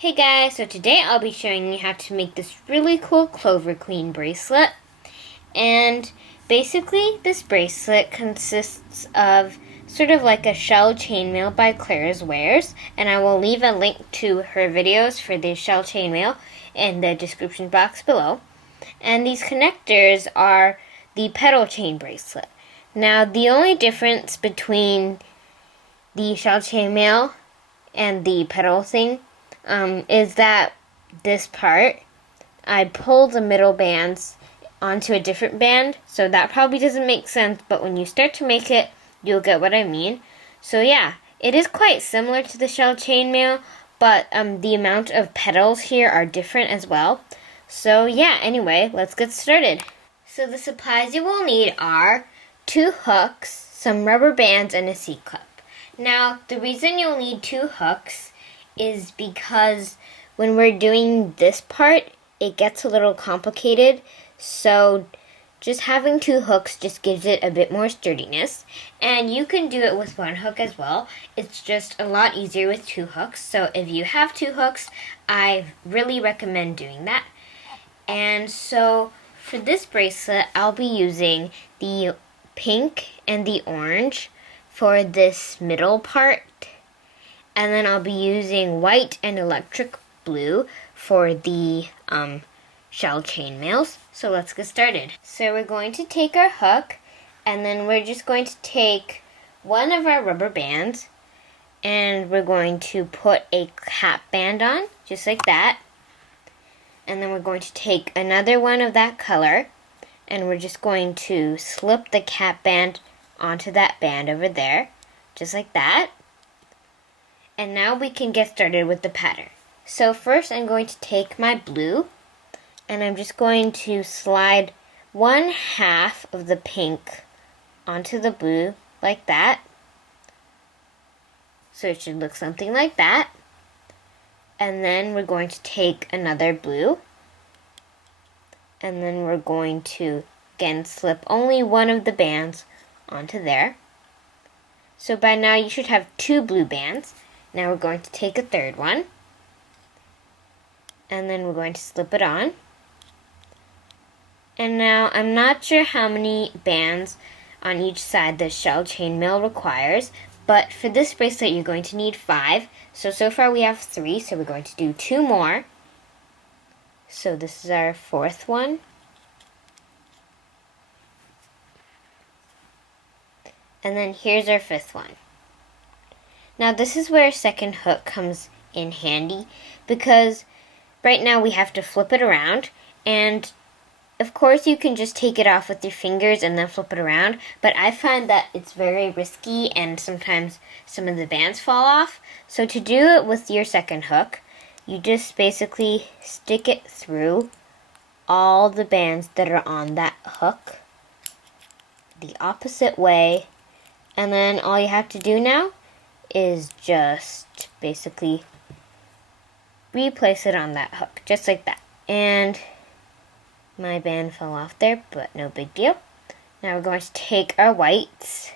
Hey guys, so today I'll be showing you how to make this really cool Clover Queen bracelet. And basically this bracelet consists of sort of like a shell chainmail by Claire's Wares, and I will leave a link to her videos for the shell chainmail in the description box below. And these connectors are the petal chain bracelet. Now the only difference between the shell chainmail and the petal thing is that this part, I pull the middle bands onto a different band, so that probably doesn't make sense, but when you start to make it, you'll get what I mean. So yeah, it is quite similar to the shell chainmail, but the amount of petals here are different as well. So yeah, anyway, let's get started. So the supplies you will need are 2 hooks, some rubber bands, and a C-clip. Now, the reason you'll need 2 hooks is because when we're doing this part, it gets a little complicated, so just having 2 hooks just gives it a bit more sturdiness. And you can do it with 1 hook as well. It's just a lot easier with 2 hooks, so if you have 2 hooks, I really recommend doing that. And so for this bracelet, I'll be using the pink and the orange for this middle part. And then I'll be using white and electric blue for the shell chainmails. So let's get started. So we're going to take our hook, and then we're just going to take one of our rubber bands, and we're going to put a cap band on, just like that. And then we're going to take another one of that color, and we're just going to slip the cap band onto that band over there, just like that. And now we can get started with the pattern. So first I'm going to take my blue, and I'm just going to slide 1/2 of the pink onto the blue like that. So it should look something like that. And then we're going to take another blue, and then we're going to again slip only one of the bands onto there. So by now you should have 2 blue bands. Now we're going to take a third one, and then we're going to slip it on. And now I'm not sure how many bands on each side the shell chainmail requires, but for this bracelet you're going to need 5. So far we have 3, so we're going to do 2 more. So this is our 4th one. And then here's our 5th one. Now this is where a second hook comes in handy, because right now we have to flip it around, and of course you can just take it off with your fingers and then flip it around, but I find that it's very risky and sometimes some of the bands fall off. So to do it with your second hook, you just basically stick it through all the bands that are on that hook the opposite way, and then all you have to do now is just basically replace it on that hook, just like that. And my band fell off there, but no big deal. Now we're going to take our whites,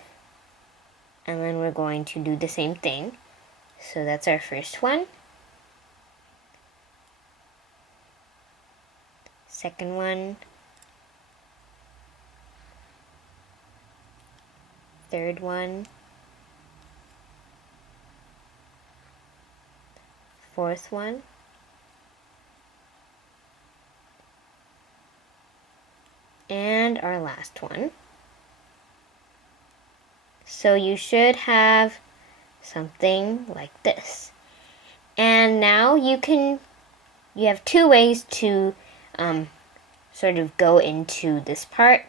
and then we're going to do the same thing. So that's our first one. Second one. Third one. 4th one. And our last one. So you should have something like this. And now you have 2 ways to sort of go into this part.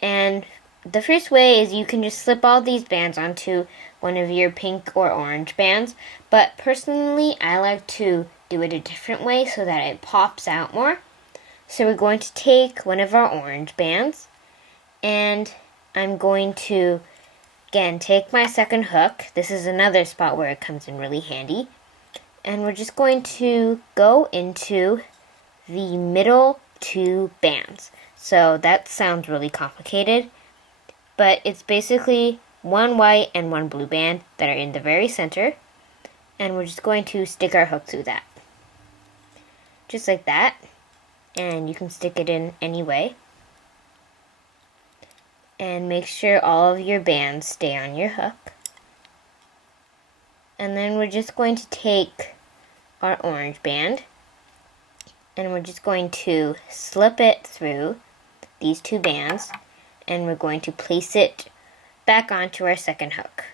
And the first way is you can just slip all these bands onto one of your pink or orange bands, but personally I like to do it a different way so that it pops out more. So we're going to take one of our orange bands, and I'm going to again take my second hook. This is another spot where it comes in really handy, and we're just going to go into the middle 2 bands. So that sounds really complicated, but it's basically 1 white and 1 blue band that are in the very center, and we're just going to stick our hook through that. just like that. And you can stick it in any way. And make sure all of your bands stay on your hook. And then we're just going to take our orange band and we're just going to slip it through these two bands and we're going to place it back onto our second hook.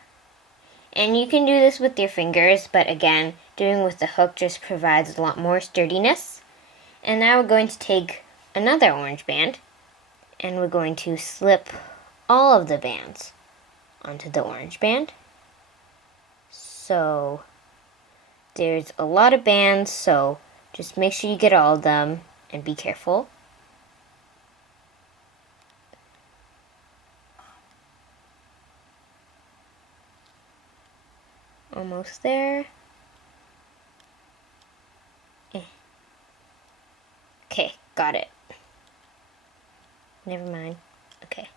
And you can do this with your fingers, but again, doing with the hook just provides a lot more sturdiness. And now we're going to take another orange band and we're going to slip all of the bands onto the orange band. So there's a lot of bands, so just make sure you get all of them and be careful. Almost there. Okay, got it. Never mind. Okay.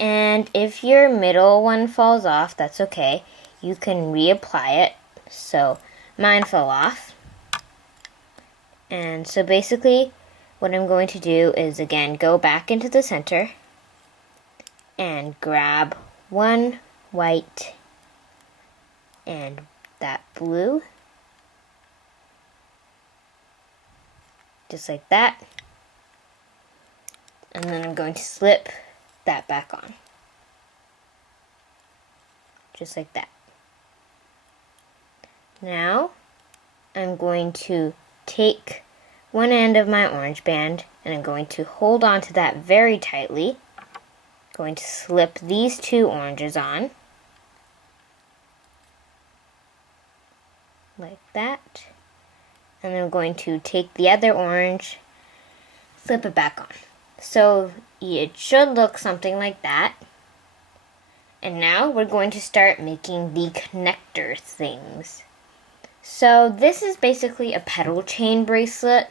And if your middle one falls off, that's okay. You can reapply it. So mine fell off. And so basically what I'm going to do is again go back into the center and grab one white and that blue. Just like that. And then I'm going to slip that back on. Just like that. Now I'm going to take one end of my orange band and I'm going to hold on to that very tightly. Going to slip these two oranges on. Like that. And then I'm going to take the other orange, slip it back on. So it should look something like that. And now we're going to start making the connector things. So this is basically a petal chain bracelet,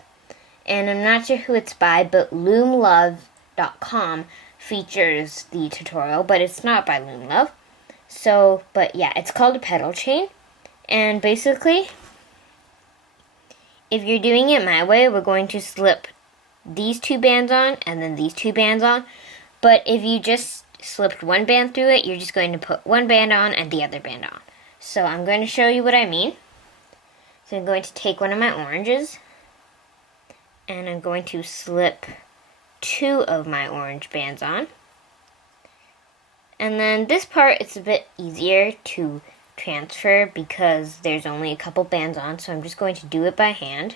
and I'm not sure who it's by, but loomlove.com features the tutorial, but it's not by Loomlove. So, but yeah, it's called a petal chain, and basically, if you're doing it my way, we're going to slip these two bands on, and then these two bands on, but if you just slipped one band through it, you're just going to put one band on and the other band on. So I'm going to show you what I mean. So I'm going to take one of my oranges and I'm going to slip two of my orange bands on. And then this part, it's a bit easier to transfer because there's only a couple bands on, so I'm just going to do it by hand.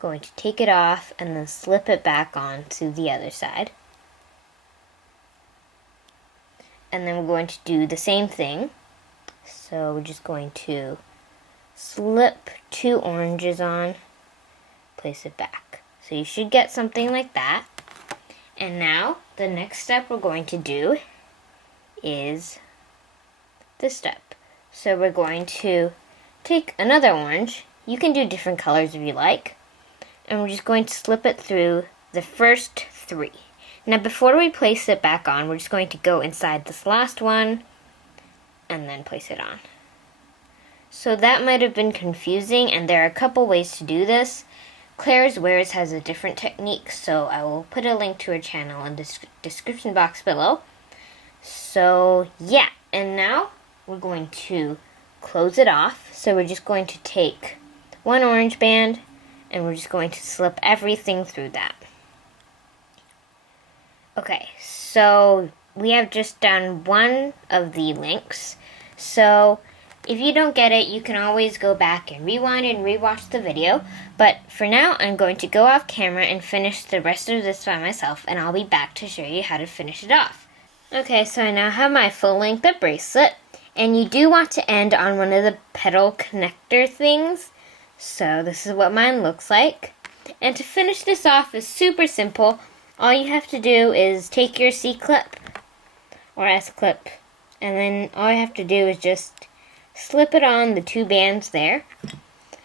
Going to take it off and then slip it back on to the other side. And then we're going to do the same thing. So we're just going to slip two oranges on, place it back. So you should get something like that. And now the next step we're going to do is this step. So we're going to take another orange. You can do different colors if you like. And we're just going to slip it through the first three. Now before we place it back on, we're just going to go inside this last one and then place it on. So that might have been confusing, and there are a couple ways to do this. Claire's Wares has a different technique, so I will put a link to her channel in the description box below. So yeah, and now we're going to close it off. So we're just going to take one orange band and we're just going to slip everything through that. Okay, so we have just done one of the links. So if you don't get it, you can always go back and rewind and rewatch the video. But for now, I'm going to go off camera and finish the rest of this by myself, and I'll be back to show you how to finish it off. Okay, so I now have my full length of bracelet, and you do want to end on one of the petal connector things. So this is what mine looks like. And to finish this off is super simple. All you have to do is take your C-clip or S-clip, and then all you have to do is just slip it on the two bands there.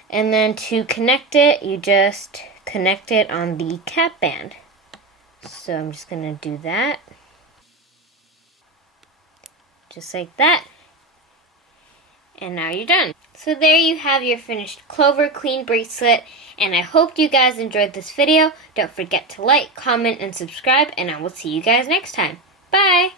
And then to connect it, you just connect it on the cap band. So I'm just going to do that. Just like that. And now you're done. So there you have your finished Clover Queen bracelet, and I hope you guys enjoyed this video. Don't forget to like, comment, and subscribe, and I will see you guys next time. Bye!